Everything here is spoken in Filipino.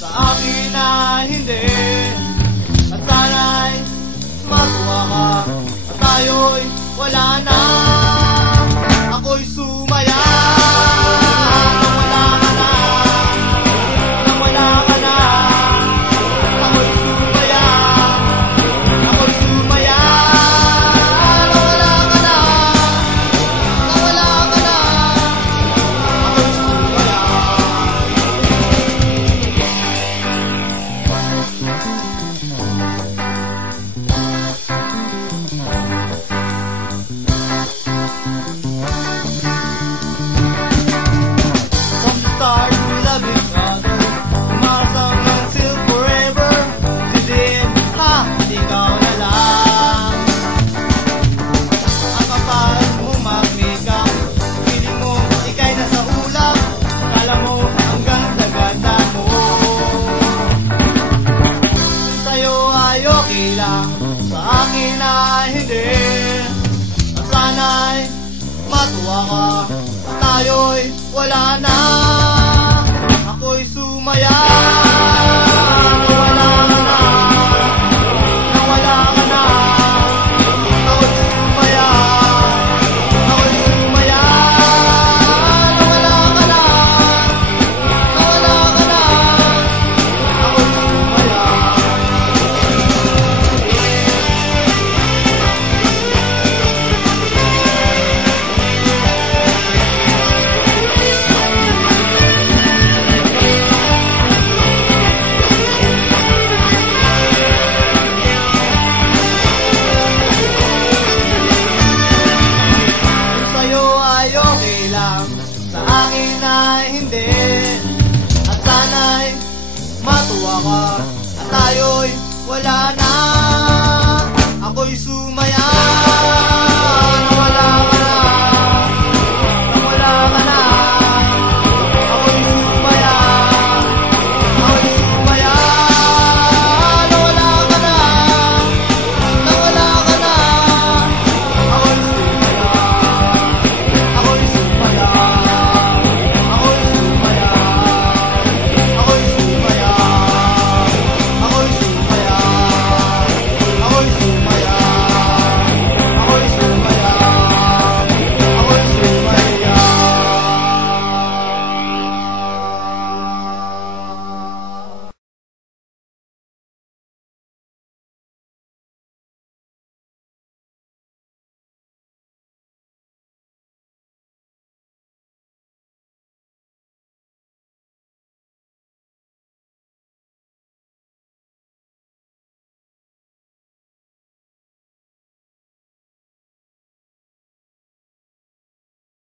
Sa akin ay hindi, at sana'y matuwa ka, at tayo'y wala na. Ako'y sumaya nang wala ka na, nang wala ka na. Ako'y sumaya nang wala ka na, nang wala ka na. Ako'y sumaya. Sa akin ay hindi, at sana'y matuwa ka, at tayo'y wala na. Ako'y sumaya nang wala ka na, nang wala ka na. Ako'y sumaya, ako'y sumaya nang wala ka na, nang wala ka na. Ako'y sumaya. Sa akin ay hindi, at sana'y matuwa ka, at tayo'y wala na. Ako'y sumaya